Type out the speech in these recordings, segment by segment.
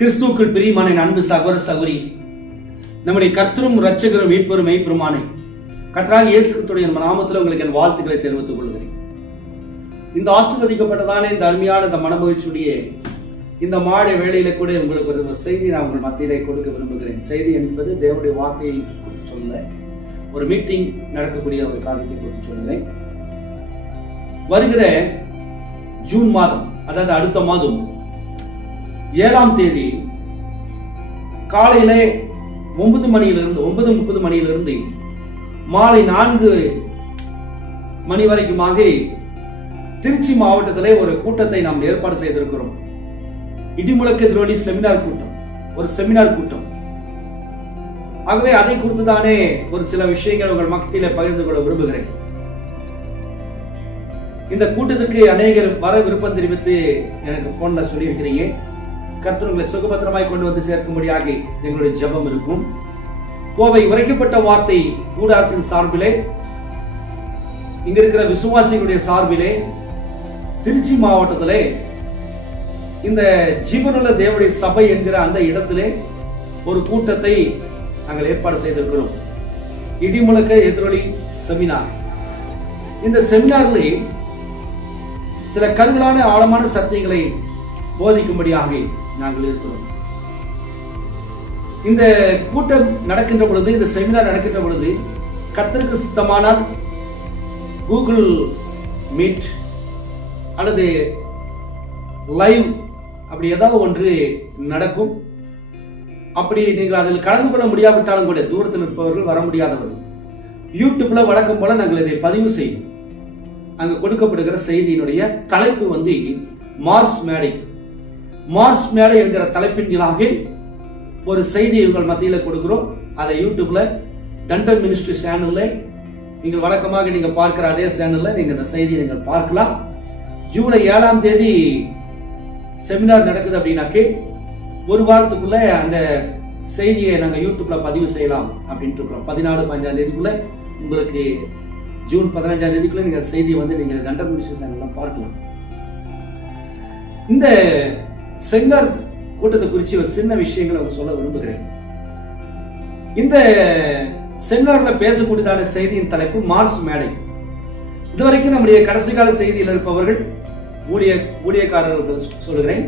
கிறிஸ்துவுக்குள் பிரியமான அன்பு சகோதர சகோதரி, நம்முடைய கர்த்தரும் இரட்சகரும் மீட்பரும் மெய்ப்பெருமான கர்த்தராகிய இயேசு கிறிஸ்துவின் நாமத்தில் உங்களுக்கு என் வாழ்த்துக்களை தெரிவித்துக் கொள்கிறேன். இந்த ஆசீர்வதிக்கப்பட்டதான இந்த அருமையான இந்த மனமகிழ்ச்சியுடைய இந்த மாலை வேளையில கூட உங்களுக்கு ஒரு செய்தி நான் உங்கள் மத்தியிலே கொடுக்க விரும்புகிறேன். செய்தி என்பது தேவனுடைய வார்த்தையை குறித்து சொல்ல ஒரு மீட்டிங் நடக்கக்கூடிய ஒரு காரியத்தை குறித்து சொல்கிறேன். வருகிற ஜூன் மாதம், அதாவது அடுத்த மாதம் 7ஆம் தேதி காலையிலே 9:30 மணியிலிருந்து மாலை 4 மணி வரைக்குமாக திருச்சி மாவட்டத்திலே ஒரு கூட்டத்தை நாம் ஏற்பாடு செய்திருக்கிறோம். இடிமுழக்கு எதிரொலி செமினார் கூட்டம், ஒரு செமினார் கூட்டம். ஆகவே அதை குறித்து தானே ஒரு சில விஷயங்கள் உங்கள் மத்தியிலே பகிர்ந்து கொள்ள விரும்புகிறேன். இந்த கூட்டத்துக்கு அநேகர் வர விருப்பம் தெரிவித்து எனக்கு போன்ல சொல்லியிருக்கிறீங்க. கர்த்தர் உங்களை சுகபத்திரமாய் கொண்டு வந்து சேர்க்கும்படியாக எங்களுடைய ஜெபம் இருக்கும். கோவை உரைக்கப்பட்ட வார்த்தை கூடாரத்தின் சார்பிலே, இங்க இருக்கிற விசுவாசிகளுடைய சார்பிலே, திருச்சி மாவட்டத்திலே இந்த ஜீவனுள்ள தேவனுடைய சபை என்கிற அந்த இடத்திலே ஒரு கூட்டத்தை நாங்கள் ஏற்பாடு செய்திருக்கிறோம். இடிமுழக்க எதிரொலி செமினார். இந்த செமினாரில் சில கருங்கலான ஆழமான சத்தியங்களை போதிக்கும்படியாக நாங்கள் இருக்கிறோம். இந்த கூட்டம் நடக்கின்ற பொழுது, இந்த செமினார் நடக்கின்ற பொழுது கர்த்தருக்கு சித்தமானால் கூகுள் மீட் அல்லது லைவ் அப்படி ஏதாவது ஒன்று நடக்கும். அப்படி நீங்கள் அதில் கலந்து கொள்ள முடியாவிட்டாலும் கூட, தூரத்தில் இருப்பவர்கள், வர முடியாதவர்கள், யூடியூப்ல வழக்கம் போல நாங்கள் இதை பதிவு செய்வோம். அங்கு கொடுக்கப்படுகிற செய்தியினுடைய தலைப்பு வந்து மார்ஸ் மேடை. மார்ஸ் மேடை என்கிற தலைப்பின் கீழாக ஒரு செய்தி உங்கள் மத்தியில் கொடுக்கிறோம். அதை யூடியூப்ல தண்டர் மினிஸ்ட்ரி சேனல்ல நீங்கள் வழக்கமாக நீங்க பார்க்கிற அதே சேனல்ல நீங்க இந்த செய்தியை நீங்கள் பார்க்கலாம். ஜூலை 7ஆம் தேதி செமினார் நடக்குது அப்படின்னாக்கே ஒரு வாரத்துக்குள்ள அந்த செய்தியை நாங்கள் யூடியூப்ல பதிவு செய்யலாம் அப்படின்ட்டு இருக்கிறோம். 14-15ஆம் தேதிக்குள்ள உங்களுக்கு, ஜூன் 15ஆம் தேதிக்குள்ள நீங்க செய்தியை வந்து நீங்க தண்டர் மினிஸ்ட்ரி சேனல்ல பார்க்கலாம். இந்த செமினார் கூட்டத்தை குறித்து ஒரு சின்ன விஷயங்களை சொல்ல விரும்புகிறேன். இந்த செமினார்ல பேசக்கூடியதான செய்தியின் தலைப்பு மார்ஸ் மேடை. இதுவரைக்கும் நம்முடைய கடைசி கால செய்தியில் இருப்பவர்கள், ஊழியக்காரர்கள் சொல்லுகிறேன்,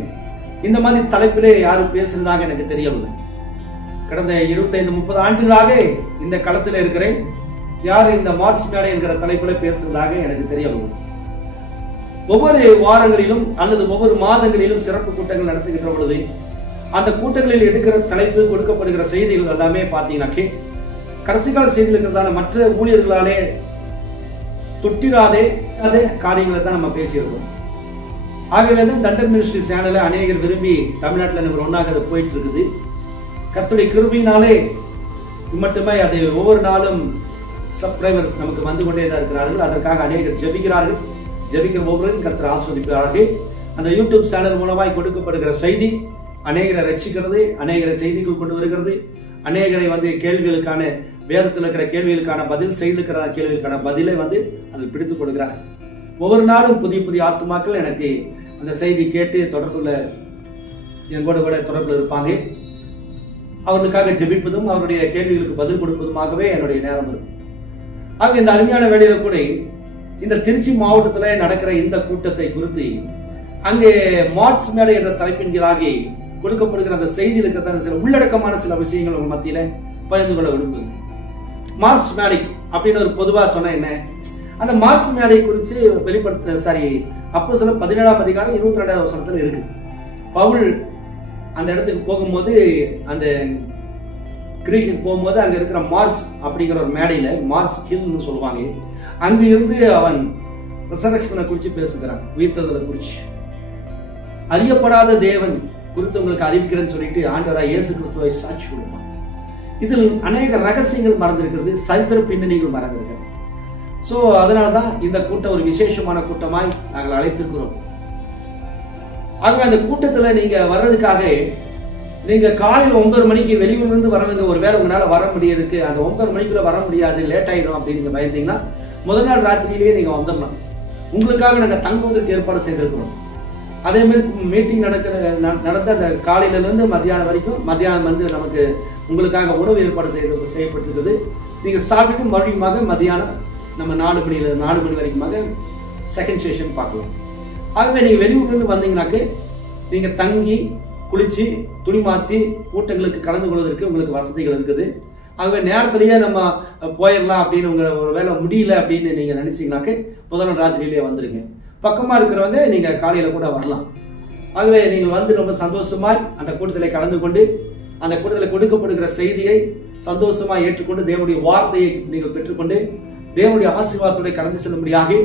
இந்த மாதிரி தலைப்பிலே யாரும் பேசுறதாக எனக்கு தெரியவில்லை. கடந்த 25-30 ஆண்டுகளாக இந்த களத்தில் இருக்கிறேன். யார் இந்த மார்ஸ் மேடை என்கிற தலைப்பில பேசுறதாக எனக்கு தெரியவில்லை. ஒவ்வொரு வாரங்களிலும் அல்லது ஒவ்வொரு மாதங்களிலும் சிறப்பு கூட்டங்கள் நடத்துகின்ற பொழுது அந்த கூட்டங்களில் எடுக்கிற தலைப்பு, கொடுக்கப்படுகிற செய்திகள் எல்லாமே பார்த்தீங்கன்னாக்கே கடைசி கால செய்திகள் இருக்கிறதான மற்ற ஊழியர்களாலே தொட்டிராதே அதே காரியங்களை தான் நம்ம பேசியிருக்கோம். ஆகவே தான் தண்டர் மினிஸ்ட்ரி சேனலை அநேகர் விரும்பி தமிழ்நாட்டில் நம்பர் 1ஆக அது போயிட்டு இருக்குது. கர்த்தருடைய கிருபையினாலே மட்டுமே அது ஒவ்வொரு நாளும் சப்ஸ்கிரைபர்ஸ் நமக்கு வந்து கொண்டே தான் இருக்கிறார்கள். அதற்காக அநேகர் ஜெபிக்கிறார்கள். ஜெபிக்கிற ஒவ்வொருவரும் கர்த்தர் ஆஸ்வதிப்பார்கள். அந்த யூடியூப் சேனல் மூலமாய் கொடுக்கப்படுகிற செய்தி அநேகரை ரட்சிக்கிறது, அநேகரை செய்திகள் கொண்டு வருகிறது, அநேகரை வந்து கேள்விகளுக்கான, வேதத்தில் இருக்கிற கேள்விகளுக்கான பதில், செய்திருக்கிற கேள்விகளுக்கான பதிலை வந்து அதில் பிடித்துக் கொடுக்கிறார்கள். ஒவ்வொரு நாளும் புதிய புதிய ஆத்துமாக்கள் எனக்கு அந்த செய்தி கேட்டு தொடர்புல எங்கூட தொடர்பில் இருப்பாங்க. அவர்களுக்காக ஜெபிப்பதும் அவருடைய கேள்விகளுக்கு பதில் கொடுப்பதுமாகவே என்னுடைய நேரம் இருக்கும். ஆக இந்த அருமையான வேளையில கூட இந்த திருச்சி மாவட்டத்தில் நடக்கிற இந்த கூட்டத்தை குறித்து அங்கே மார்ஸ் மேடை என்ற தலைப்பின் கீழாக கொடுக்கப்படுகிற அந்த செய்தியில் இருக்கிற சில உள்ளடக்கமான சில விஷயங்கள் உங்கள் மத்தியில பகிர்ந்து கொள்ள விரும்புகிறேன். மார்ஸ் மேடை அப்படின்னு ஒரு பொதுவாக சொன்ன என்ன, அந்த மார்ஸ் மேடை குறித்து அப்போஸ்தலர் 17ஆம் அதிகாரம் 22ஆவது வசனத்தில் இருக்கு. பவுல் அந்த இடத்துக்கு போகும்போது, அந்த கிரீக்கு போகும்போது அங்க இருக்கிற மார்ஸ் அப்படிங்கிற ஒரு மேடையில, மார்ஸ் ஹில்னு சொல்லுவாங்க, அங்கு இருந்து அவன் ரிசரக்ஷனை குறித்து பேசுகிறான், உயிர்த்ததை குறித்து. அறியப்படாத தேவன் குறித்து உங்களுக்கு அறிவிக்கிறேன்னு சொல்லிட்டு ஆண்டவராய் இயேசு கிறிஸ்துவை சாட்சி கொடுப்பான். இதில் அநேக ரகசியங்கள் மறந்திருக்கிறது, சரித்திர பின்னணிகள் மறந்திருக்கிறது. ஸோ அதனாலதான் இந்த கூட்டம் ஒரு விசேஷமான கூட்டமாய் நாங்கள் அழைத்திருக்கிறோம். ஆகவே அந்த கூட்டத்தில் நீங்க வர்றதுக்காக நீங்க காலையில் 9 மணிக்கு வெளியூர்ல இருந்து வரவங்க ஒருவேளை உங்களால வர முடியிருக்கு, அந்த 9 மணிக்குள்ள வர முடியாது, லேட் ஆயிடும் அப்படின்னு நீங்க பயந்தீங்கன்னா முதல் நாள் ராத்திரியிலேயே நீங்க வந்துடலாம். உங்களுக்காக நாங்கள் தங்குவதற்கு ஏற்பாடு செய்திருக்கிறோம். அதே மாதிரி மீட்டிங் நடந்த அந்த காலையிலேருந்து மத்தியானம் வரைக்கும், மத்தியானம் வந்து நமக்கு உங்களுக்காக உணவு ஏற்பாடு செய்யப்பட்டிருக்குது. நீங்கள் சாப்பிட்டு மறுபடியும் மத்தியானம் நம்ம 4 மணி வரைக்குமாக செகண்ட் செஷன் பார்க்கலாம். ஆகவே நீங்கள் வெளியூர்லேருந்து வந்தீங்கன்னாக்கு நீங்கள் தங்கி குளிச்சு துணி மாற்றி கூட்டங்களுக்கு கலந்து கொள்வதற்கு உங்களுக்கு வசதிகள் இருக்குது. ஆகவே நேரத்திலேயே நம்ம போயிடலாம் அப்படின்னு ஒரு வேலை முடியல அப்படின்னு நீங்கள் நினச்சிங்கனாக்க முதல் நாள் ராத்திரியிலேயே வந்துடுங்க. பக்கமாக இருக்கிறவங்க நீங்கள் காலையில் கூட வரலாம். ஆகவே நீங்கள் வந்து ரொம்ப சந்தோஷமாய் அந்த கூட்டத்தில் கலந்து கொண்டு அந்த கூட்டத்தில் கொடுக்கப்படுகிற செய்தியை சந்தோஷமாக ஏற்றுக்கொண்டு தேவனுடைய வார்த்தையை நீங்கள் பெற்றுக்கொண்டு தேவனுடைய ஆசீர்வாதத்தோடு கடந்து செல்லும்படியாக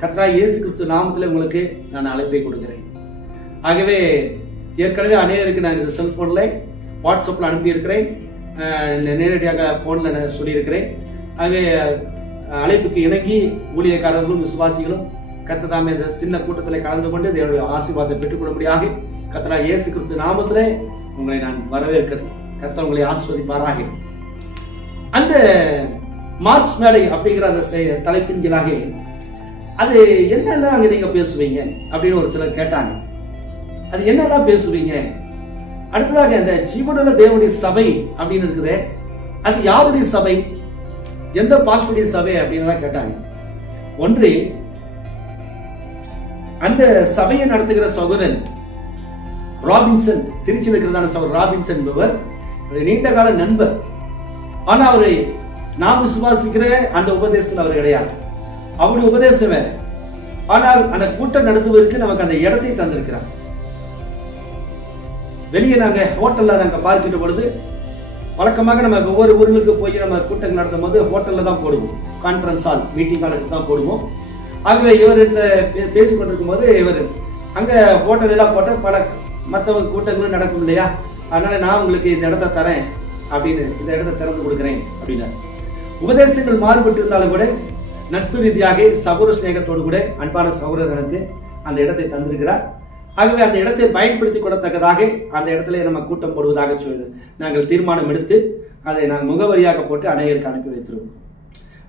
கர்த்தராகிய இயேசு கிறிஸ்து நாமத்தில் உங்களுக்கு நான் அழைப்பை கொடுக்கிறேன். ஆகவே ஏற்கனவே அநேகருக்கு நான் இந்த செல்ஃபோனில் வாட்ஸ்அப்பில் அனுப்பியிருக்கிறேன், நேரடியாக ஃபோனில் நான் சொல்லியிருக்கிறேன். ஆகவே அழைப்புக்கு இணங்கி ஊழியக்காரர்களும் விசுவாசிகளும் கர்த்தர் இந்த சின்ன கூட்டத்தில் கலந்து கொண்டு தேவனுடைய ஆசீர்வாதத்தை பெற்றுக்கொள்ளும்படியாக கர்த்தராகிய இயேசு கிறிஸ்து நாமத்திலே உங்களை நான் வரவேற்கிறேன். கர்த்தர் உங்களை ஆசீர்வதிப்பாராக. அந்த மார்ச் மேடை அப்படிங்கிற அந்த தலைப்பின் கீழாக அது என்னெல்லாம் அங்கே நீங்கள் பேசுவீங்க அப்படின்னு ஒரு சிலர் கேட்டாங்க. அது என்னெல்லாம் பேசுவீங்க? அடுத்ததாக அந்த ஜீவனுள்ள தேவனுடைய சபை அப்படின்னு இருக்குது, அது யாருடைய சபை, எந்த பாஸ்டருடைய சபை அப்படின்னு கேட்டாங்க. ஒன்று, அந்த சபையை நடத்துகிற சகோதரன் ராபின்சன், திருச்சியில் இருக்கிறதான சகோதரர் ராபின்சன் என்பவர் நீண்ட கால நண்பர். ஆனா அவரை நாம் விசுவாசிக்கிற அந்த உபதேசத்தில் அவர் கிடையாது. அவருடைய உபதேசம் வேற. ஆனால் அந்த கூட்டம் நடத்துவதற்கு நமக்கு அந்த இடத்தை தந்திருக்கிறார். வெளியே நாங்க ஹோட்டல்ல நாங்க பார்க்கின்ற பொழுது வழக்கமாக நம்ம ஒவ்வொரு ஊர்களுக்கு போய் நம்ம கூட்டங்கள் நடத்தும் போது ஹோட்டல்ல தான் போடுவோம், கான்பரன்ஸ் ஹால், மீட்டிங் ஹாலுக்கு தான் போடுவோம். ஆகவே இவர் பேசிக் கொண்டிருக்கும் போது இவர் அங்க ஹோட்டல் எல்லாம் போட்ட பல மற்ற கூட்டங்களும் நடக்கும் இல்லையா, அதனால நான் உங்களுக்கு இந்த இடத்த தரேன் அப்படின்னு, இந்த இடத்த திறந்து கொடுக்குறேன் அப்படின்னா. உபதேசங்கள் மாறுபட்டு இருந்தாலும் கூட நட்பு ரீதியாக சகோதர சிநேகத்தோடு கூட அன்பான சகோதரர்களுக்கு அந்த இடத்தை தந்திருக்கிறார். ஆகவே அந்த இடத்தை பயன்படுத்திக் கொள்ளத்தக்கதாக அந்த இடத்துல நம்ம கூட்டம் போடுவதாக சொல்லி நாங்கள் தீர்மானம் எடுத்து அதை நாங்கள் முகவரியாக போட்டு அநேகருக்கு அனுப்பி வைத்திருவோம்.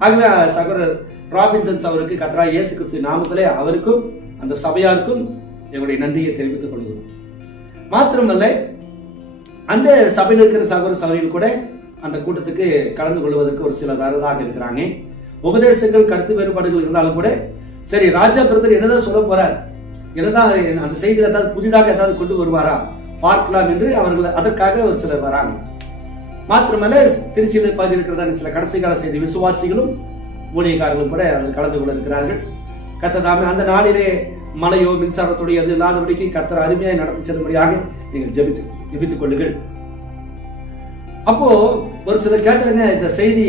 ஆகவே சகோதரர் ராபின்சன்ஸ் அவருக்கு கர்த்தராகிய இயேசு கிறிஸ்து நாமத்திலே அவருக்கும் அந்த சபையாருக்கும் எங்களுடைய நன்றியை தெரிவித்துக் கொள்கிறோம். மாத்திரமல்ல, அந்த சபையில் இருக்கிற சகோதர சபையில் கூட அந்த கூட்டத்துக்கு கலந்து கொள்வதற்கு ஒரு சிலர் வரதாக இருக்கிறாங்க. உபதேசங்கள் கருத்து வேறுபாடுகள் இருந்தாலும் கூட சரி, ராஜா பிரதர் என்னதான் சொல்ல போறார், என்னதான் அந்த செய்தியில் ஏதாவது புதிதாக ஏதாவது கொண்டு வருவாரா பார்க்கலாம் என்று அவர்கள் அதற்காக ஒரு சிலர் வராங்க. மாத்திரமல்ல, திருச்சியில் பகுதியில் இருக்கிறதான சில கடைசி கால செய்தி விசுவாசிகளும் ஊழியக்காரர்களும் கூட அதில் கலந்து கொள்ள இருக்கிறார்கள். கர்த்தர் அந்த நாளிலே மழையோ மின்சாரத்துடைய அது இல்லாதபடிக்கு கர்த்தர் அருமையாய் நடத்தி செல்லும்படியாக நீங்கள் ஜெபித்துக் கொள்ளுங்கள். அப்போ ஒரு சிலர் கேட்டாங்க, இந்த செய்தி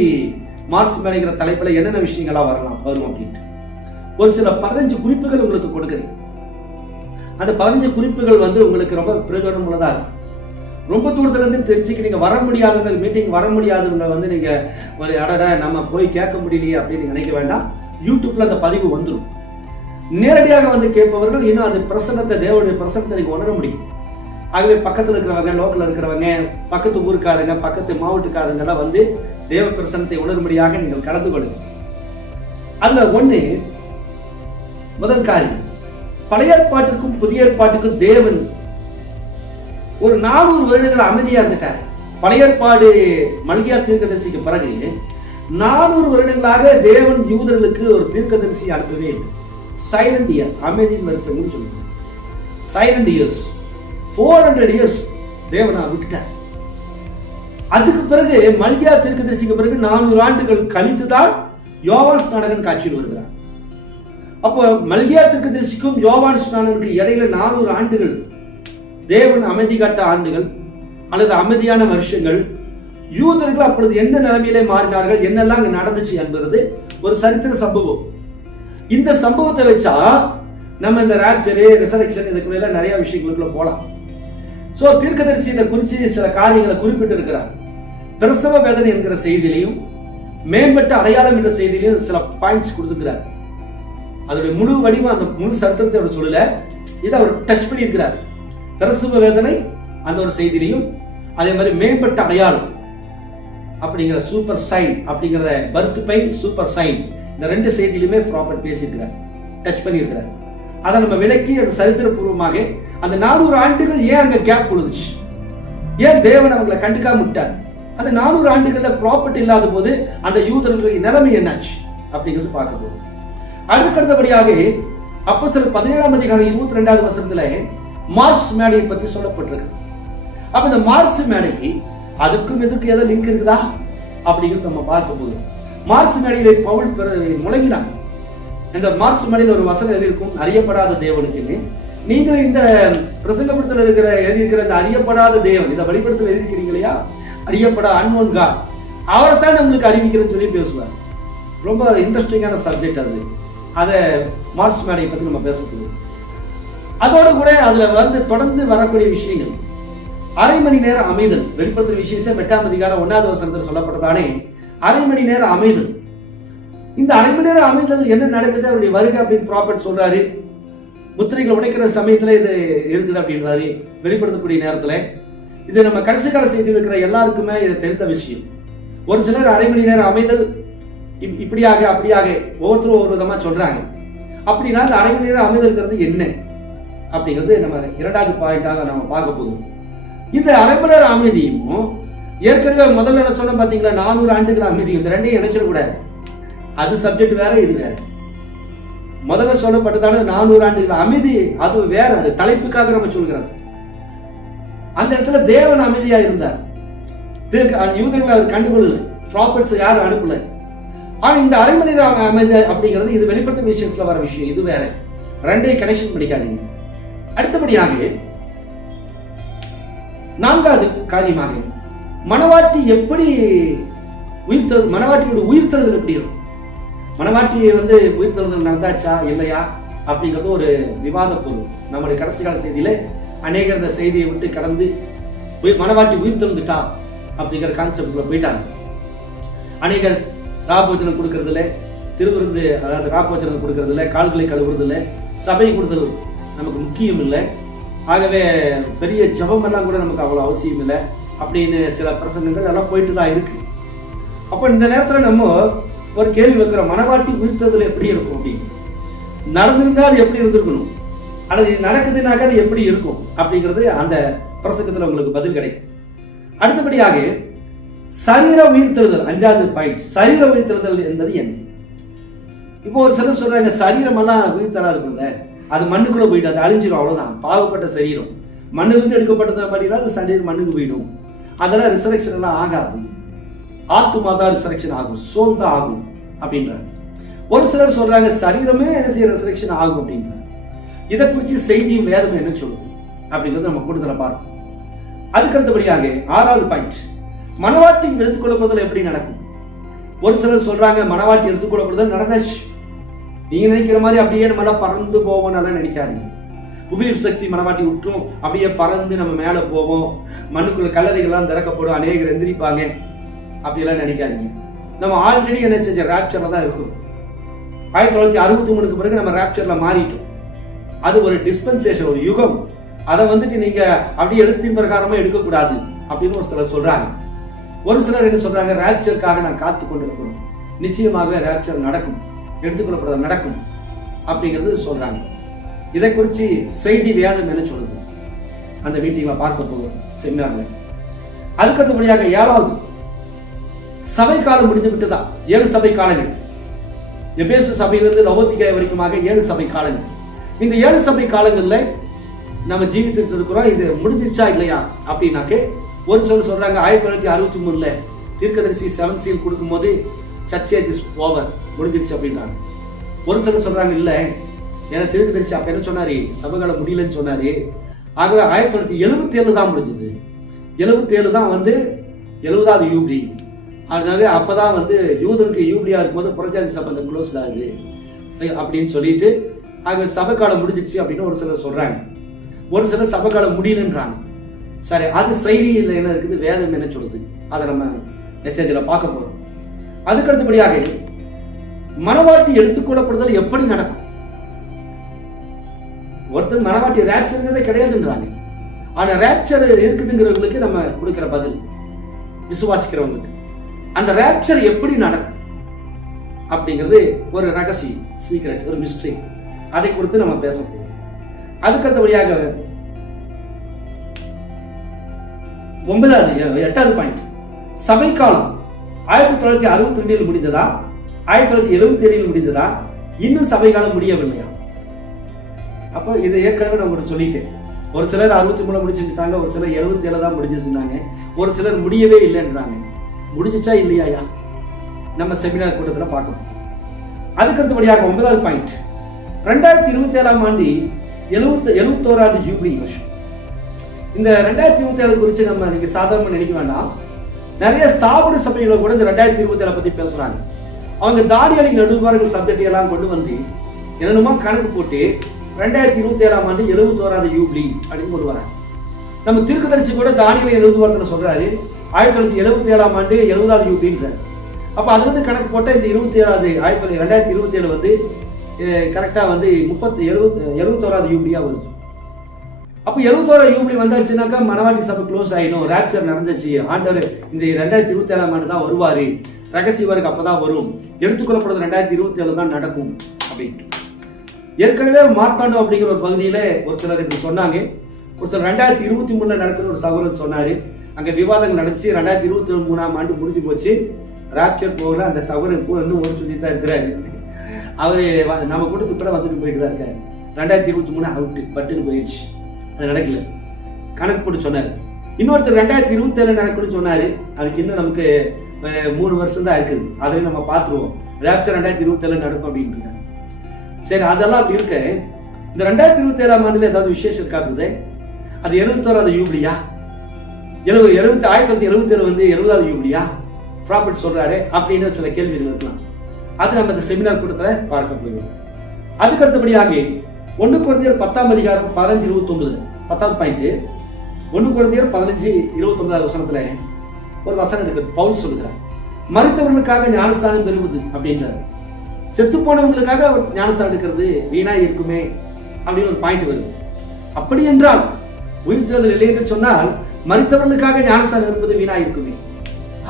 மார்ச் மேடைங்கிற தலைப்புல என்னென்ன விஷயங்களா வரும் அப்படின்ட்டு. ஒரு சில 15 குறிப்புகள் உங்களுக்கு கொடுக்குறேன். அந்த 15 குறிப்புகள் உங்களுக்கு ரொம்ப பிரயோஜனம் உள்ளதா இருக்கும். ரொம்ப தூரத்துல இருந்து தெரிஞ்சுக்க நீங்க வர முடியாதவங்க, மீட்டிங் வர முடியாதவங்க நீங்க ஒரு அடட நம்ம போய் கேட்க முடியலையே அப்படின்னு நினைக்க வேண்டாம். யூடியூப்ல அந்த பதிவு வந்துடும். நேரடியாக கேட்பவர்கள் இன்னும் அந்த பிரசன்னத்தை, தேவனுடைய பிரசன்னத்தை நீங்க உணர முடியும். ஆகவே பக்கத்தில் இருக்கிறவங்க, லோக்கல் இருக்கிறவங்க, பக்கத்து ஊருக்காரங்க, பக்கத்து மாவட்டக்காரங்க எல்லாம் தேவ பிரசன்னத்தை உணரும்படியாக நீங்கள் கலந்து கொள்ளுங்க. அதுல ஒண்ணு, முதல் காரியம், பழைய ஏற்பாட்டுக்கும் புதிய ஏற்பாட்டுக்கும் தேவன் ஒரு 400 வருடங்கள் அமைதியா இருந்துட்டார். பழைய ஏற்பாடு மல்கியா தீர்க்கதரிசிக்கு பிறகு 400 வருடங்களாக தேவன் யூதர்களுக்கு ஒரு தீர்க்கதரிசி அனுப்பவே இல்லை. சைலண்ட் இயர், அமைதியின் வருஷம் சொல்லுங்க. சைலண்ட் இயர்ஸ், 400 இயர்ஸ் தேவனா விட்டுட்டார். அதுக்கு பிறகு மல்கியா தீர்க்கதரிசிக்கு பிறகு 400 ஆண்டுகள் கழித்துதான் யோவான் ஸ்நானகன் காட்சியில் வருகிறார். அப்போ மல்கியா தீர்க்கதரிசிக்கும் யோவான் ஸ்நானகனுக்கு இடையில 400 ஆண்டுகள் தேவன் அமைதி காட்ட ஆண்டுகள் அல்லது அமைதியான வருஷங்கள். யூதர்கள் அப்பொழுது எந்த நிலைமையிலே மாறினார்கள், என்னெல்லாம் அங்க நடந்துச்சு என்பது ஒரு சரித்திர சம்பவம். இந்த சம்பவத்தை வச்சா நம்ம இந்த ராப்சர், ரிசரக்ஷன் இதுக்குள்ள நிறைய விஷயங்களுக்குள்ள போலாம். சோ தீர்க்கதரிசி இதை குறித்து சில காரியங்களை குறிப்பிட்டு இருக்கிறார். பிரசவ வேதனை என்கிற செய்தியிலையும் மேம்பட்ட அடையாளம் என்ற செய்தியிலையும் சில பாயிண்ட்ஸ் கொடுத்துக்கிறார். அதோடைய முழு வடிவம், அந்த முழு சரித்திரத்தை அவர் சொல்லல, இதை அவர் டச் பண்ணி இருக்கிறார். பிரசவ வேதனை அந்த ஒரு செய்தியிலையும், அதே மாதிரி மேம்பட்ட அடையாளம் அப்படிங்கிற சூப்பர் சைன் அப்படிங்கிறத, பர்த் பெயின் சூப்பர் சைன், இந்த 2 செய்தியிலுமே ப்ராப்பர் பேசியிருக்கிறார், டச் பண்ணியிருக்கிறார். அதை நம்ம விளக்கி அது சரித்திரபூர்வமாக அந்த 400 ஆண்டுகள் ஏன் அங்க கேப் விழுந்துச்சு, ஏன் தேவன் அவங்களை கண்டுக்காம விட்டார், அந்த 400 ஆண்டுகள்ல ப்ராப்பர்ட்டி இல்லாத போது அந்த யூதர்களுடைய நிலைமை என்னாச்சு அப்படிங்கிறது பார்க்க போகுது. அடுத்தபடியாக அப்போஸ்தலர் 17ஆம் அதிகாரம் 22வது வசனத்துல மார்ஸ் மேடையை பற்றி சொல்லப்பட்டிருக்கு. அப்ப இந்த மார்ஸ் மேடை அதுக்கும் இதுக்கு ஏதோ லிங்க் இருக்குதா அப்படிங்கிறது நம்ம பார்க்க போதும். மார்ஸ் மேடையில பவுல் முழங்கினான். இந்த மார்ஸ் மேடையில் ஒரு வசனம் எழுதியிருக்கும், அறியப்படாத தேவனுக்குன்னு. நீங்கள் இந்த பிரசங்கப்படுத்தல எழுதியிருக்கிற இந்த அறியப்படாத தேவன், இந்த வெளிப்படுத்தல் எழுதியிருக்கிறீங்க இல்லையா, அறியப்படாத அன்நோன் காட், அவரைத்தான் உங்களுக்கு அறிவிக்கிறேன்னு சொல்லி பேசுவார். ரொம்ப இன்ட்ரெஸ்டிங்கான சப்ஜெக்ட் அது. அதை மார்ஸ் மேடையை பற்றி நம்ம பேசப்படுது. அதோட கூட அதுல தொடர்ந்து வரக்கூடிய விஷயங்கள், அரை மணி நேரம் அமைதல். வெளிப்படுத்தல் விசேஷம் 8ஆம் அதிகாரம் 1வது வசனத்தில் சொல்லப்பட்டதானே அரை மணி நேரம் அமைதல். இந்த அரை மணி நேரம் அமைதல் என்ன நடக்குது, அவருடைய வருகை அப்படின்னு ப்ராபர்ட் சொல்றாரு. முத்திரைகளை உடைக்கிற சமயத்துல இது இருக்குது அப்படின்றாரு. வெளிப்படுத்தக்கூடிய நேரத்துல இது நம்ம கடைசி கால செய்தி இருக்கிற எல்லாருக்குமே இது தெரிந்த விஷயம். ஒரு சிலர் அரை மணி நேரம் அமைதல் இப்படியாக அப்படியாக ஒவ்வொருத்தரும் ஒவ்வொரு விதமா சொல்றாங்க. அப்படின்னா இந்த அரை மணி நேரம் அமைதல்ங்கிறது என்ன அப்படிங்கிறது நம்ம 2வது பாயிண்டாக நம்ம பார்க்க போதும். இந்த அரை மணி நேரம் அமைதியும் ஏற்கனவே முதல்ல என்ன சொன்ன பாத்தீங்களா 400 ஆண்டுகள் அமைதி, இந்த ரெண்டையும் இணைச்சிடக்கூடாது. அது சப்ஜெக்ட் வேற, இது வேற. முதல்ல சொல்லப்பட்டதான 400 ஆண்டுகள் அமைதி அது வேற, அது தலைப்புக்காக நம்ம சொல்கிறோம். அந்த இடத்துல தேவன் அமைதியா இருந்தார். யூதர்கள் அவர் கண்டுகொள்ளல, ப்ராபர்ட்ஸ் யாரும் அனுப்பல. ஆனா இந்த அரை மணி நேரம் அமைதி அப்படிங்கிறது இது வெளிப்படுத்தும் விஷயத்துல வர விஷயம், இது வேற. ரெண்டையும் கனெக்ஷன் பண்ணிக்காதீங்க. அடுத்தபடியாக 4வது காரியமாக மணவாட்டி எப்படி மணவாட்டியோட உயிர்த்தெழுதல் எப்படி இருக்கும், மணவாட்டி உயிர்த்தெழுதல் நடந்தாச்சா இல்லையா அப்படிங்கிறது ஒரு விவாத பொருள். நம்முடைய கடைசி கால செய்தியில அநேகர் இந்த செய்தியை விட்டு கடந்து மணவாட்டி உயிர்த்தெழுந்துட்டா அப்படிங்கிற கான்செப்ட்ல போயிட்டாங்க. அநேகர் ராபோஜனம் கொடுக்கறதுல, திருவிருந்து அதாவது ராபோஜனம் கொடுக்கறதுல, கால்களை கழுவுறதுல, சபை கொடுத்தல் நமக்கு முக்கியம் இல்லை, ஆகவே பெரிய ஜபம் எல்லாம் கூட நமக்கு அவ்வளவு அவசியம் இல்லை அப்படின்னு சில பிரசங்கங்கள் எல்லாம் போயிட்டு தான் இருக்கு. அப்போ இந்த நேரத்தில் நம்ம ஒரு கேள்வி வைக்கிறோம், மணவாட்டி உயிர்த்ததுல எப்படி இருக்கும் அப்படின்னு. நடந்திருந்தா அது எப்படி இருந்திருக்கணும், அல்லது நடக்குதுனாக்கா அது எப்படி இருக்கும் அப்படிங்கிறது அந்த பிரசங்கத்தில் உங்களுக்கு பதில் கிடைக்கும். அடுத்தபடியாக சரீர உயிர்த்தெழுதல், 5வது பாயிண்ட், சரீர உயிர்த்தெழுதல் என்பது என்ன? இப்போ ஒரு சிலர் சொல்றாங்க சரீரமெல்லாம் உயிர்த்தெழாது இருக்குங்க, அது மண்ணுக்குள்ள போயிட்டு அது அழிஞ்சிடும், அவ்வளவுதான். பாவப்பட்ட சரீரம் மண்ணிலிருந்து எடுக்கப்பட்டது அப்படின்னா அது சரீரம் மண்ணுக்கு போயிடும், அதெல்லாம் ரிசரக்ஷன் எல்லாம் ஆகாது. ஆத்துமா தான் ரிசரக்ஷன் ஆகும், சோல் தான் ஆகும் அப்படின்றாங்க. ஒரு சிலர் சொல்றாங்க சரீரமே என்ன செய்ய ரிசரக்ஷன் ஆகும் அப்படின்றாங்க. இதை குறித்து செய்தியும் வேதம் என்ன சொல்லுது அப்படிங்கிறது நம்ம கூடுதல பார்ப்போம். அதுக்கு அடுத்தபடியாக 6வது பாயிண்ட், மணவாட்டி எடுத்துக்கொள்ளப்படுதல் எப்படி நடக்கும்? ஒரு சிலர் சொல்றாங்க மணவாட்டி எடுத்துக்கொள்ளப்படுதல் நடந்தாச்சு, நீங்க நினைக்கிற மாதிரி அப்படியே நம்ம பறந்து போவோம் நினைக்காதீங்க. புவியீர்ப்பு சக்தி மணவாட்டி விட்டுரும், அப்படியே பறந்து நம்ம மேல போவோம், மண்ணுக்குள்ள கல்லறைகள்லாம் திறக்கப்படும், அநேகர் எந்திரிப்பாங்க அப்படியெல்லாம் நினைக்காதீங்க. நம்ம ஆல்ரெடி என்ன செஞ்ச ராப்சர்ல தான் இருக்கும். 1963 பிறகு நம்ம ராப்சர்ல மாறிட்டோம். அது ஒரு டிஸ்பென்சேஷன், ஒரு யுகம். அதை நீங்க அப்படியே எழுத்தின் பிரகாரமா எடுக்கக்கூடாது அப்படின்னு ஒரு சிலர் சொல்றாங்க. ஒரு சிலர் என்ன சொல்றாங்க, ராப்சருக்காக நான் காத்து கொண்டிருக்கிறோம், நிச்சயமாகவே ராப்சர் நடக்கும், எடுத்துக்கொள்ளப்படுறது நடக்கும் அப்படிங்கிறது சொல்றாங்க. இதை குறித்து செய்தி வேதம் என்ன சொல்லுது அந்த மீட்டிங்ல பார்க்க போகிறோம் செமினார்ல. அதுக்கடுத்தபடியாக 7வது சபை காலம் முடிந்து விட்டுதான். 7 சபை காலங்கள், எபேசு சபையிலிருந்து லவோதிகேயா வரைக்குமாக 7 சபை காலங்கள். இந்த 7 சபை காலங்கள்ல நம்ம ஜீவித்துட்டு இருக்கிறோம். இது முடிஞ்சிருச்சா இல்லையா அப்படின்னாக்க ஒரு சிலர் சொல்றாங்க 1963 தீர்க்கதரிசி 7 சீல் கொடுக்கும் போது சர்ச் ஏஜ் இஸ் ஓவர், முடிஞ்சிருச்சு அப்படின்றாங்க. ஒரு சிலர் சொல்றாங்க இல்ல, ஏன்னா தீர்க்கதரிசி அப்ப என்ன சொன்னாரு, சபைகாலம் முடியலன்னு சொன்னாரு. ஆகவே 1977 தான் முடிஞ்சது. 77 தான் 70வது யூபிலி. அதனால அப்பதான் யூதருக்கு யூபிலியா இருக்கும்போது புறஜாதி சபை க்ளோஸ் ஆகுது அப்படின்னு சொல்லிட்டு ஆகவே சபைக்காலம் முடிஞ்சிருச்சு அப்படின்னு ஒரு சிலர் சொல்றாங்க. ஒரு சிலர் சபைக்காலம் முடியலன்றாங்க. சரி, அது செய்தியில் என்ன இருக்குது, வேதம் என்ன சொல்லுது, அதை நம்ம மெசேஜில் பார்க்க போறோம். அதுக்கு அடுத்தபடியாக மணவாட்டி எடுத்துக்கொள்ளப்படுதல் எப்படி நடக்கும்? ஒருத்தர் மணவாட்டி ரேப்சர்ங்கிறதே கிடையாதுன்றாங்க. ஆனா ரேப்சர் இருக்குதுங்கிறவங்களுக்கு நம்ம கொடுக்கிற பதில், விசுவாசிக்கிறவங்களுக்கு அந்த ரேப்சர் எப்படி நடக்கும் அப்படிங்கிறது ஒரு ரகசியம், சீக்ரெட், ஒரு மிஸ்ட்ரி. அதை குறித்து நம்ம பேச போகிறோம். அதுக்கடுத்தபடியாக 8வது பாயிண்ட், சபைக்காலம் 1962 முடிந்ததா, 1977 முடிந்ததா, இன்னும் சபைக்காலம் முடியவில்லையா? அப்போ இதை ஏற்கனவே நான் உங்களுக்கு சொல்லிட்டேன். ஒரு சிலர் 63 முடிச்சுட்டாங்க, ஒரு சிலர் 77 தான் முடிஞ்சுட்டாங்க, ஒரு சிலர் முடியவே இல்லைன்றாங்க. முடிஞ்சிச்சா இல்லையா நம்ம செமினார் கூட்டத்தில் பார்க்கணும். அதுக்கடுத்தபடியாக 9வது பாயிண்ட், 2027 ஆண்டு 71வது ஜூபிலி வருஷம். இந்த 2027 குறித்து நம்ம நீங்க சாதாரண நினைக்க வேண்டாம். நிறைய ஸ்தாபன சபைகளை கூட இந்த 2027 பத்தி பேசுறாங்க. அவங்க தானியேலின் நடுவார்கள் சப்ஜெக்ட் எல்லாம் கொண்டு வந்து என்னென்னமோ கணக்கு போட்டு 2027 ஆண்டு 71வது ஜூபிலி அப்படின்னு கொண்டு வராங்க. நம்ம தீர்க்கதரிசி கூட தானியேல் 70 சொல்றாரு 1977 ஆண்டு 70வது ஜூபிலின்றார். அப்ப அது வந்து கணக்கு போட்ட இந்த 2027 வந்து கரெக்டா வந்து 71வது ஜூபிலியா வருது. அப்போ 71வது ஜூபிலி வந்தாச்சுனாக்கா மணவாட்டி சபை க்ளோஸ் ஆயிடும், ராப்சர் நடந்துச்சு, ஆண்டவர் இந்த 2027 ஆண்டு தான் வருவாரு, ரகசிய வரைக்கும் அப்பதான் வரும், எடுத்துக்கொள்ளப்படுறது 2027 தான் நடக்கும் அப்படின்ட்டு. ஏற்கனவே மார்த்தாண்டம் அப்படிங்கிற ஒரு பகுதியில ஒரு சிலர் இப்படி சொன்னாங்க. ஒரு சிலர் 2023 நடக்கிற ஒரு சகோதரர் சொன்னாரு, அங்க விவாதங்கள் நடந்துச்சு, 2023 ஆண்டு முடிஞ்சு போச்சு, ராப்சர் போகல, அந்த சகோதரர் இன்னும் ஒரு சொல்லி தான் இருக்கிறாரு. அவரு நம்ம கூட்டத்துக்கு கூட வந்துட்டு போயிட்டு தான் இருக்காரு. 2023 அவுட்டு பட்டுன்னு போயிடுச்சு, அது நடக்கல. கணக்கு போட்டு சொன்னார். இன்னொருத்தர் 2027 நடக்கும்னு சொன்னாரு. அதுக்கு இன்னும் நமக்கு 3 வருஷம் தான் இருக்குது, அதையும் நம்ம பார்த்துருவோம். ராப்சர் 2027 நடக்கும் அப்படின்னு. சரி, அதெல்லாம் அப்படி இருக்க இந்த 2027 ஆண்டுல ஏதாவது விசேஷம் இருக்காது? அது 71வது ஜூபிலியா? 1977 வந்து 70வது ஜூபிலியா ப்ராஃபிட் சொல்றாரு அப்படின்னு சில கேள்விகள் இருக்கலாம். அது நம்ம இந்த செமினார் கூட்டத்தில் பார்க்க போகிறோம். அதுக்கடுத்தபடியாக 1 கொரிந்தியர் 10ஆம் அதிகாரம் 15-29 10வது பாயிண்ட், 1 கொரிந்தியர் 15-29 வசனத்துல ஒரு வசனம் இருக்குது. பவுல் சொல்லுகிறார், மரித்தவர்களுக்காக ஞானஸ்தானம் பெறுவது அப்படின்றார். செத்து போனவங்களுக்காக அவர் ஞானஸ்தானம் எடுக்கிறது வீணா இருக்குமே அப்படின்னு ஒரு பாயிண்ட் வருது. அப்படி என்றால் உயிர்த்தெழுதல் இல்லை என்று சொன்னால் மரித்தவர்களுக்காக ஞானஸ்தானம் இருப்பது வீணா இருக்குமே.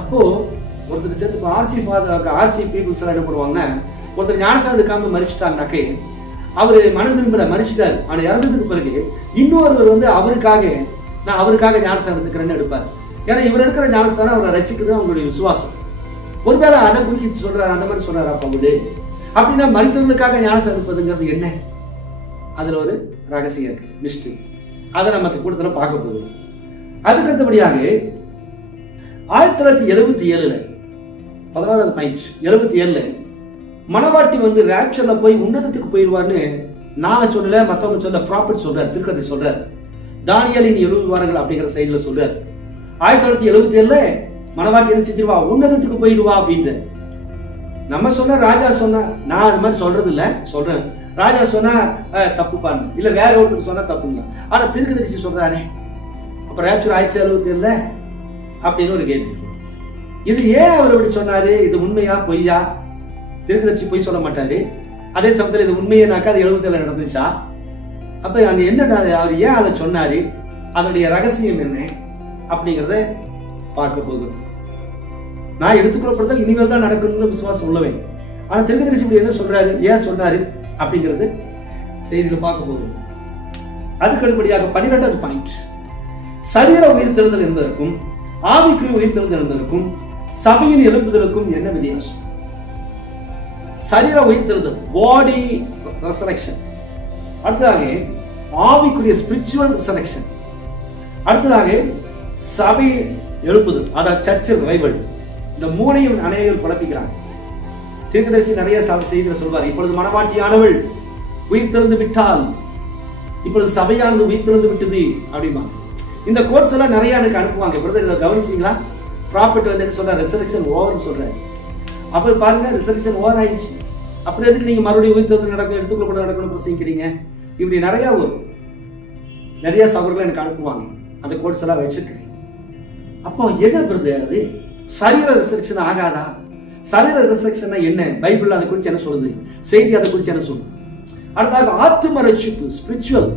அப்போ ஒருத்தர் சேர்த்து ஆர்சி பீப்புள்ஸ் எல்லாம் என்ன பண்ணுவாங்கன்னா, ஒருத்தர் ஞானஸ்தானம் எடுக்காம மறிச்சுட்டாங்கனாக்கே அவரு மனம் திரும்பல, மறிச்சுட்டாரு. ஆனா இறந்ததுக்கு பிறகு இன்னொருவர் வந்து அவருக்காக ஞானஸ்தானம் எடுத்துக்கிறேன்னு எடுப்பார். ஏன்னா இவர் எடுக்கிற ஞானஸ்தானம் அவரை ரசிக்கிறது அவங்களுடைய விசுவாசம். ஒருவேளை அதை குறித்து சொல்றாரு, அந்த மாதிரி சொல்றாரு. அப்ப அப்படின்னா மரித்தவர்களுக்காக ஞானஸ்தானம் எடுப்பதுங்கிறது என்ன? அதுல ஒரு ரகசியம் இருக்கு, மிஸ்ட்ரி. அதை நம்ம கூட்டத்தில் பார்க்க போகிறோம். அதுக்கு அடுத்தபடியாக 1977 16வது பாயிண்ட், 77 மணவாட்டி வந்து ராப்சர்ல போய் உன்னதத்துக்கு போயிடுவார்னு நான் சொல்லல, மற்றவங்க சொல்ல, ப்ராஃபிட் சொல்றாரு, திருக்கதை சொல்றாரு. தானியேலின் 70 வாரங்கள் அப்படிங்கிற செய்தியில சொல்றாரு. 1977 மணவாட்டி என்ன செஞ்சிருவா, உன்னதத்துக்கு போயிடுவா அப்படின்ற. நம்ம சொன்ன ராஜா சொன்ன, நான் அது மாதிரி சொல்றது இல்ல, சொல்றேன். ராஜா சொன்னா தப்பு பாருங்க, இல்ல வேற ஒருத்தர் சொன்னா தப்புங்களா? ஆனா திருக்கதரிசி சொல்றாரு, அப்ப ராப்சர் 1977 அப்படின்னு ஒரு கேள்வி. இது ஏன் அவர் இப்படி சொன்னாரு? இது உண்மையா பொய்யா? திருக்கதரிசி பொய் சொல்ல மாட்டாரு. அதே சமயத்தில் இது உண்மையானாக்கா அது 77 நடந்துச்சா? அப்ப அங்க என்ன, அவர் ஏன் அதை சொன்னாரு, அதனுடைய ரகசியம் என்ன அப்படிங்கிறத பார்க்க போகிறோம். நான் எடுத்துக்கொள்ளப்படுதல் இனிமேல் தான் நடக்கணும்னு விசுவாசம் உள்ளவேன். ஆனா திருக்கதரிசி இப்படி என்ன சொல்றாரு, ஏன் சொன்னாரு அப்படிங்கிறது செய்தியில பார்க்க போகிறோம். அதுக்கு அடுத்தபடியாக 12வது பாயிண்ட், சரீர உயிர்த்தெழுதல் என்பதற்கும் ஆவிக்குரிய உயிர்த்தெழுதல் என்பதற்கும் சபையின் எழுப்புதலுக்கும் என்ன வித்தியாசம்? சரீர உயிர்த்தெழுதல், பாடி ரெசரக்ஷன். அடுத்ததாக ஆவிக்குரிய ஸ்பிரிச்சுவல் ரெசரக்ஷன். அடுத்ததாக சபை எழுப்புதல், அதாவது சர்ச் ரிவைவல். இந்த மூணையும் அநேகர் குழப்பிக்கிறாங்க. தீர்க்கதரிசி நிறைய செய்தியில சொல்வார், இப்பொழுது மணவாட்டியானவள் உயிர்த்தெழுந்து விட்டால், இப்பொழுது சபையானது உயிர்த்தெழுந்து விட்டது அப்படிமா. இந்த கோர்ஸ் எல்லாம் நிறைய எனக்கு அனுப்புவாங்க. பிரதர் இதை கவனிச்சீங்களா? ப்ராஃபிட் வந்து என்ன சொல்றாரு, ரெசரக்ஷன் ஓவர்னு சொல்றாரு. அப்ப பாருங்க, ரெசரக்ஷன் ஓவர் ஆயிடுச்சு. அப்புறம் எதுக்கு நீங்க மறுபடியும் உயிர்த்தெழுதல் நடக்கும், எடுத்துக்கொள்ளப்பட நடக்கணும் பிரசங்கிக்கிறீங்க? இப்படி நிறைய வரும். நிறைய சகோதரர்கள் எனக்கு அனுப்புவாங்க, அந்த கோர்ஸ் எல்லாம் வச்சிருக்கிறேன். அப்போ என்ன பிரதர், அது சரீர ரெசரக்ஷன் ஆகாதா? சரீர ரெசரக்ஷன் என்ன? பைபிள் அதை குறித்து என்ன சொல்லுது, செய்தி அதை குறித்து என்ன சொல்லுது? அடுத்தாக ஆத்தும ரட்சிப்பு, ஸ்பிரிச்சுவல்,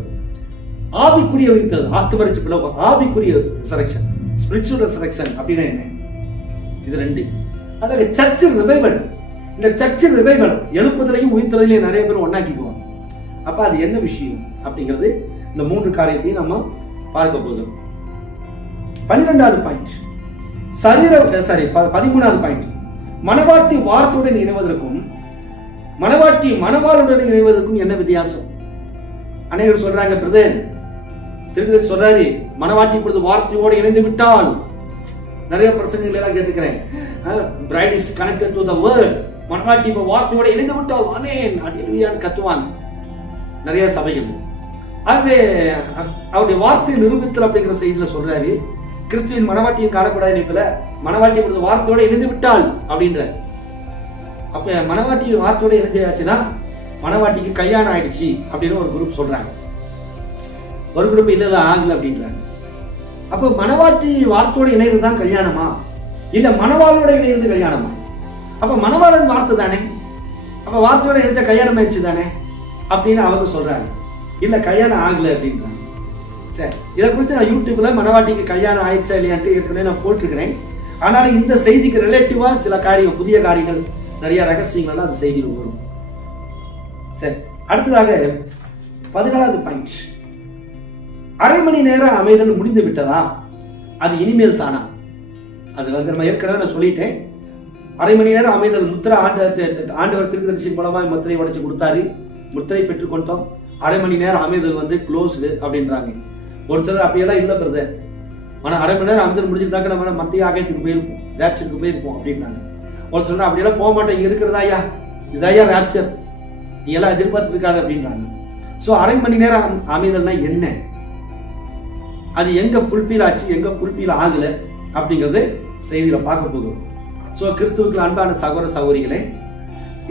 ஆவிக்குரிய உயிர்த்தெழுதல். ஆத்தும ரட்சிப்புல ஆவிக்குரிய ரெசரக்ஷன், ஸ்பிரிச்சுவல் ரெசரக்ஷன் அப்படின்னா என்ன? இது ரெண்டு. அதாவது சர்ச் ரிவைவல். இந்த சர்ச் ரிவைவல் எழுப்புதலையும் உயிர்த்தெழுதலையும் நிறைய பேர் ஒன்னாக்கிக்குவாங்க. அப்ப அது என்ன விஷயம் அப்படிங்கிறது இந்த 3 காரியத்தையும் நம்ம பார்க்க போகிறோம். 12வது பாயிண்ட் 13வது பாயிண்ட், மணவாட்டி வார்த்தையுடன் இணைவதற்கும் மணவாட்டி மணவாளுடன் இணைவதற்கும் என்ன வித்தியாசம்? அநேகர் சொல்றாங்க, பிரதர் திருப்பதி சொல்றாரு, மணவாட்டி இப்பொழுது வார்த்தையோடு இணைந்து விட்டால், நிறைய பிரசங்கங்கள் எல்லாம் கேட்டுக்கிறேன், bright is connected to the word, மணவாட்டி இப்ப வார்த்தையோட இணைந்து விட்டால் ஆமென் ஹல்லேலூயான்னு கத்துவாங்க நிறைய சபைகள். ஆகவே அவருடைய வார்த்தை நிரூபித்தல் அப்படிங்கிற செய்தியில சொல்றாரு, கிறிஸ்துவின் மணவாட்டியின் காணக்கூடாது நினைப்பில மணவாட்டி இப்பொழுது வார்த்தையோட இணைந்து விட்டால் அப்படின்ற. அப்ப மணவாட்டி வார்த்தையோட இணைஞ்சாச்சுன்னா மணவாட்டிக்கு கல்யாணம் ஆயிடுச்சு அப்படின்னு ஒரு குரூப் சொல்றாங்க, ஒரு குரூப் இல்ல ஆகல அப்படின்றாங்க. அப்ப மணவாட்டி வார்த்தையோட இணைந்து தான் கல்யாணமா, இல்ல மணவாளோட இணைந்து கல்யாணமா? அப்ப மணவாளன் வார்த்தை தானே, அப்ப வார்த்தையோட இணைஞ்ச கல்யாணம் ஆயிடுச்சு தானே அப்படின்னு அவங்க சொல்றாங்க. இல்ல கல்யாணம் ஆகல அப்படின்றாங்க. சரி, இதை குறித்து நான் யூடியூப்ல மணவாட்டிக்கு கல்யாணம் ஆயிடுச்சா இல்லையான்ட்டு ஏற்கனவே நான் போட்டிருக்கிறேன். ஆனாலும் இந்த செய்திக்கு ரிலேட்டிவா சில காரியம், புதிய காரியங்கள், நிறைய ரகசியங்கள்லாம் அந்த செய்தியில் வரும். சரி, அடுத்ததாக 14வது பாயிண்ட், அரை மணி நேரம் அமைதல் முடிந்து விட்டதா, அது இனிமேல் தானா? அது நம்ம ஏற்கனவே நான் சொல்லிட்டேன். அரை மணி நேரம் அமைதல் முத்திரை ஆண்டவர் தீர்க்கதரிசி மூலமா முத்திரை உடைச்சு கொடுத்தாரு, முத்திரை பெற்றுக்கொண்டோம், அரை மணி நேரம் அமைதல் க்ளோஸ்டு அப்படின்றாங்க. ஒரு சிலர் அப்படியெல்லாம் இல்லை பிரதர், அரை மணி நேரம் அமைதல் முடிஞ்சிருந்தாக்க நம்ம மத்திய ஆகாயத்துக்கு போயிருப்போம், ரேப்சருக்கு போயிருப்போம் அப்படின்றாங்க. ஒரு சிலர் அப்படியெல்லாம் போக மாட்டேன், இங்க இருக்கிறதாயா இதாயா ரேப்சர், நீ எல்லாம் எதிர்பார்த்து இருக்காது அப்படின்றாங்க. ஸோ அரை மணி நேரம் அமைதல்னா என்ன, அது எங்க ஃபுல்ஃபில் ஆச்சு, எங்க ஃபுல்ஃபில் ஆகல அப்படிங்கிறது செய்தியில பார்க்க போகிறோம். ஸோ கிறிஸ்துவுக்கு அன்பான சகோதர சகோதரிகளே,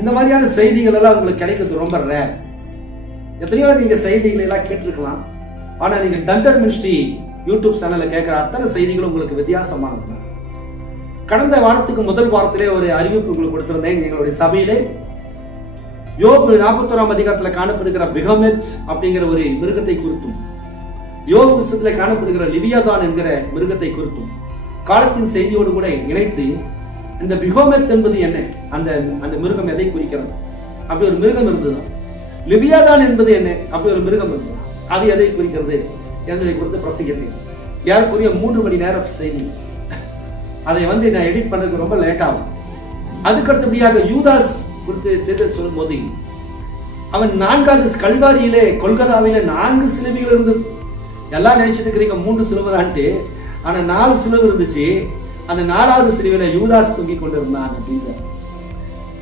இந்த மாதிரியான செய்திகள் எல்லாம் உங்களுக்கு கிடைக்கிறது ரொம்ப ரேர். எத்தனையோ நீங்க செய்திகளை எல்லாம் கேட்டிருக்கலாம், ஆனா நீங்க தண்டர் மினிஸ்ட்ரி யூடியூப் சேனல்ல கேட்கிற அத்தனை செய்திகளும் உங்களுக்கு வித்தியாசமானது. கடந்த வாரத்துக்கு முதல் வாரத்திலே ஒரு அறிவிப்பு உங்களுக்கு கொடுத்திருந்தேன். எங்களுடைய சபையிலே யோபு 41ஆம் அதிகாரத்தில் காணப்படுகிற பிகமெட் அப்படிங்கிற ஒரு மிருகத்தை குறித்தும், யோபு புத்தகத்தில் காணப்படுகிற லிவியாதான் என்கிற மிருகத்தை குறித்தும் காலத்தின் செய்தியோடு கூட இணைத்து, இந்த பிகோமெத் என்பது என்ன, அந்த மிருகம் எதை குறிக்கிறது, அப்படி ஒரு மிருகம் இருந்ததுதான். லிவியாதான் என்பது என்ன, அப்படி ஒரு மிருகம் இருந்தது, அது எதை குறிக்கிறது என்பதை குறித்து பிரசங்கித்தேன். யாருக்குரிய 3 மணி நேரம் செய்தி. அதை நான் எடிட் பண்றதுக்கு ரொம்ப லேட் ஆகும். அதுக்கடுத்தபடியாக யூதாஸ் குறித்து சொல்லும் போது, அவன் 4வது கல்வாரியிலே கொல்கத்தாவிலே 4 சிலுவைகள் இருந்தது. எல்லாம் நினைச்சிட்டு இருக்கிறீங்க 3 சிலுவை தான்ட்டு, ஆனா 4 சிலுவை இருந்துச்சு. அந்த 4வது சிலுவையில யூதாஸ் தூங்கி கொண்டிருந்தான் அப்படிங்கிற.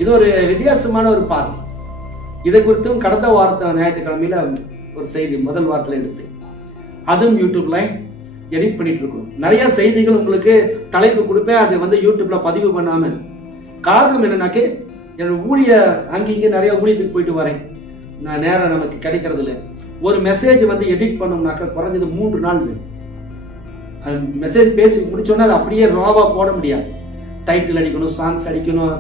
இது ஒரு வித்தியாசமான ஒரு பார்வை. இதை குறித்தும் கடந்த வாரத்தை ஞாயிற்றுக்கிழமையில ஒரு செய்தி முதல் வாரத்தில் எடுத்து அதுவும் யூடியூப்ல எடிட் பண்ணிட்டு இருக்கோம். நிறைய செய்திகள் உங்களுக்கு தலைப்பு கொடுப்பேன், அதை யூடியூப்ல பதிவு பண்ணாம. காரணம் என்னன்னாக்கே, என்னோட ஊழிய அங்கிங்க நிறைய ஊழியத்துக்கு போயிட்டு வரேன், நான் நேரம் நமக்கு கிடைக்கிறது இல்லை. ஒரு மெசேஜ் எடிட் பண்ணோம்னாக்கா குறைஞ்சது 3 நாள் வேணும். மெசேஜ் பேசி முடிச்சோன்னா அது அப்படியே ராவா போட முடியாது. டைட்டில் அடிக்கணும், சாங்ஸ் அடிக்கணும்,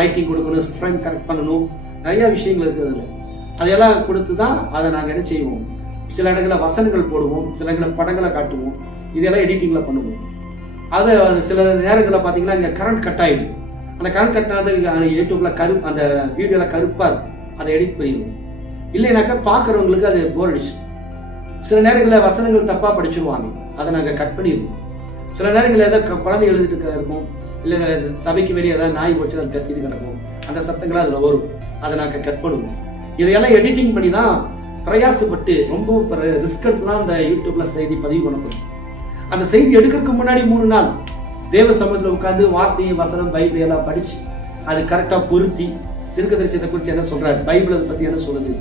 லைட்டிங் கொடுக்கணும், ஃப்ரேம் கரெக்ட் பண்ணணும், நிறைய விஷயங்கள் இருக்குது அதில். அதையெல்லாம் கொடுத்து தான் அதை நாங்கள் என்ன செய்வோம், சில இடங்களில் வசனங்கள் போடுவோம், சில இடங்களில் படங்களை காட்டுவோம், இதெல்லாம் எடிட்டிங்கில் பண்ணுவோம். அதை சில நேரங்களில் பார்த்தீங்கன்னா இங்கே கரண்ட் கட் ஆகிடும். அந்த கரண்ட் கட்டானது யூடியூப்பில் அந்த வீடியோவில் கருப்பாக அதை எடிட் பண்ணிடுவோம். இல்லைனாக்கா பார்க்குறவங்களுக்கு அது போர் அடிச்சு. சில நேரங்களில் வசனங்கள் தப்பாக படிச்சுருவாங்க, அதை நாங்கள் கட் பண்ணிடுவோம். சில நேரங்களில் ஏதாவது குழந்தை எழுதிட்டு இருக்கும், இல்லை சபைக்கு வெளியே ஏதாவது நாய் போச்சு அது கத்திட்டு கிடக்கும், அந்த சத்தங்களை அதில் வரும், அதை நாங்கள் கட் பண்ணுவோம். இதையெல்லாம் எடிட்டிங் பண்ணி தான் பிரயாசப்பட்டு ரொம்ப ரிஸ்க் எடுத்து தான் அந்த யூடியூப்ல செய்தி பதிவு பண்ணப்படும். அந்த செய்தி எடுக்கிறதுக்கு முன்னாடி 3 நாள் தேவ சமூகத்தில் உட்காந்து வார்த்தையும் வசனம் பைபிள் எல்லாம் படிச்சு அது கரெக்டாக பொருத்தி, தீர்க்கதரிசனத்தை குறித்து என்ன சொல்றாரு, பைபிள் அதை பற்றி என்ன சொல்லுது,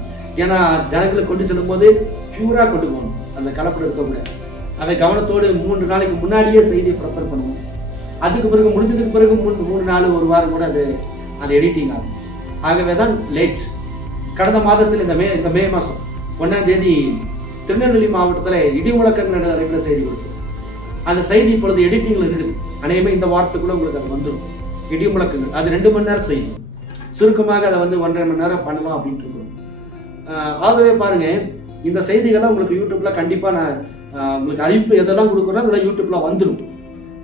ஏன்னா ஜனங்களை கொண்டு செல்லும் போது பியூரா கொண்டு போகணும், அந்த கலப்படம் இருக்கக்கூடாது. அதை கவனத்தோடு 3 நாளைக்கு முன்னாடியே செய்தியை ப்ரிப்பேர் பண்ணுவோம். அதுக்கு பிறகு முடிஞ்சதுக்கு பிறகு 3 நாள் 1 வாரம் கூட அது எடிட்டிங் ஆகும். ஆகவே தான் லேட். கடந்த மாதத்தில் இந்த மே மாதம் 1ஆம் தேதி திருநெல்வேலி மாவட்டத்தில் இடி முழக்கங்கள் நடைபெற செய்தி கொடுக்கும். அந்த செய்தி இப்பொழுது எடிட்டிங்கில் இருக்குது. அநேகமாக இந்த வாரத்துக்குள்ள உங்களுக்கு அது வந்துடும். இடி முழக்கங்கள் அது 2 மணி நேரம் செய்யும். சுருக்கமாக அதை 1.5 மணி நேரம் பண்ணலாம் அப்படின்ட்டு இருக்கிறோம். ஆகவே பாருங்க, இந்த செய்திகள்லாம் உங்களுக்கு யூடியூப்ல கண்டிப்பாக நான் உங்களுக்கு அறிவிப்பு எதெல்லாம் கொடுக்குறோம் அதெல்லாம் யூடியூப்ல வந்துடும்.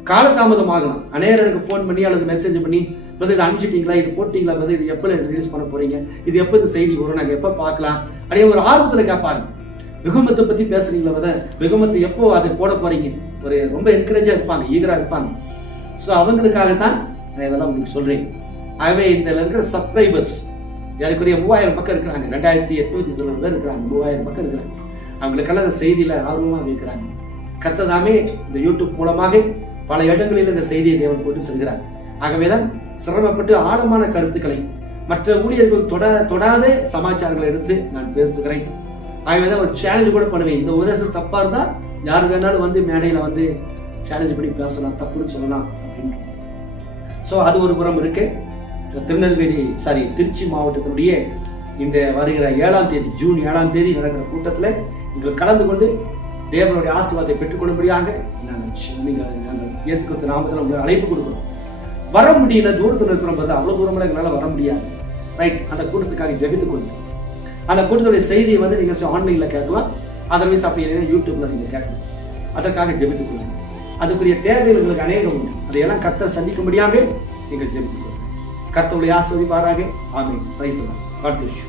காலதாமதம் ஆகலாம். அநேகர் எனக்கு ஃபோன் பண்ணி அல்லது மெசேஜ் பண்ணி, பிரதர் இதை அனுப்பிச்சிட்டீங்களா, இது போட்டிங்களா பிரதர், இது எப்போ ரிலீஸ் பண்ண போறீங்க, இது எப்போ இந்த செய்தி வரும், நாங்கள் எப்போ பார்க்கலாம் அப்படியே ஒரு ஆர்வத்தில் கேட்பாங்க. வெகுமத்தை பற்றி பேசுறீங்களா பிரதர், வெகுமத்தை எப்போ அதை போட போறீங்க, ஒரு ரொம்ப என்கரேஜாக இருப்பாங்க, ஈகராக இருப்பாங்க. ஸோ அவங்களுக்காக தான் நான் இதெல்லாம் உங்களுக்கு சொல்றேன். ஆகவே இந்த இருக்கிற சப்ஸ்கிரைபர்ஸ் ஏறக்குறைய 3000 பக்கம் இருக்கிறாங்க, 2800 சில பேர் இருக்கிறாங்க, 3000 பக்கம் இருக்கிறாங்க. அவங்களுக்கெல்லாம் இந்த செய்தியில ஆர்வமாக இருக்கிறாங்க. கர்த்ததாமே இந்த யூடியூப் மூலமாக பல இடங்களில் இந்த செய்தியை தேவன் போட்டு செல்கிறார். ஆகவேதான் சிரமப்பட்டு ஆழமான கருத்துக்களை மற்ற ஊழியர்கள் தொடாத சமாச்சாரங்களை எடுத்து நான் பேசுகிறேன். ஆகவேதான் ஒரு சேலஞ்சு கூட பண்ணுவேன். இந்த உபதேசம் தப்பா இருந்தா யார் வேணாலும் வந்து மேடையில வந்து சேலஞ்சு பண்ணி பேசலாம், தப்புன்னு சொல்லலாம் அப்படின்னு. ஸோ அது ஒரு புறம் இருக்கு. திருச்சி மாவட்டத்தினுடைய இந்த வருகிற 7ஆம் தேதி, ஜூன் 7ஆம் தேதி நடக்கிற கூட்டத்தில் நீங்கள் கலந்து கொண்டு தேவனுடைய ஆசீர்வாதத்தை பெற்றுக்கொள்ளும்படியாக நாங்கள் இயேசு கிறிஸ்து நாமத்தில் உங்களுக்கு அழைப்பு கொடுக்குறோம். வர முடியல, தூரத்தில் இருக்கிறோம், அவ்வளோ தூரமெல்லாம் எங்களால் வர முடியாது. ரைட், அந்த கூட்டத்துக்காக ஜெபித்துக் கொள்ளுங்க. அந்த கூட்டத்துடைய செய்தியை வந்து நீங்கள் ஆன்லைனில் கேட்கலாம், அதர்வைஸ் அப்படி இல்லைன்னா யூடியூப்ல நீங்கள் கேட்கலாம். அதற்காக ஜெபித்துக் கொள்ளுங்க. அதுக்குரிய தேவைகள் உங்களுக்கு அநேகம் உண்டு. அதையெல்லாம் கர்த்தர் சந்திக்கும்படியாக நீங்கள் ஜெபித்துக் கொள்ளுங்க. கர்த்தருடைய ஆசீர்வதிப்பாராக. ஆமென். Praise the lord. God bless you.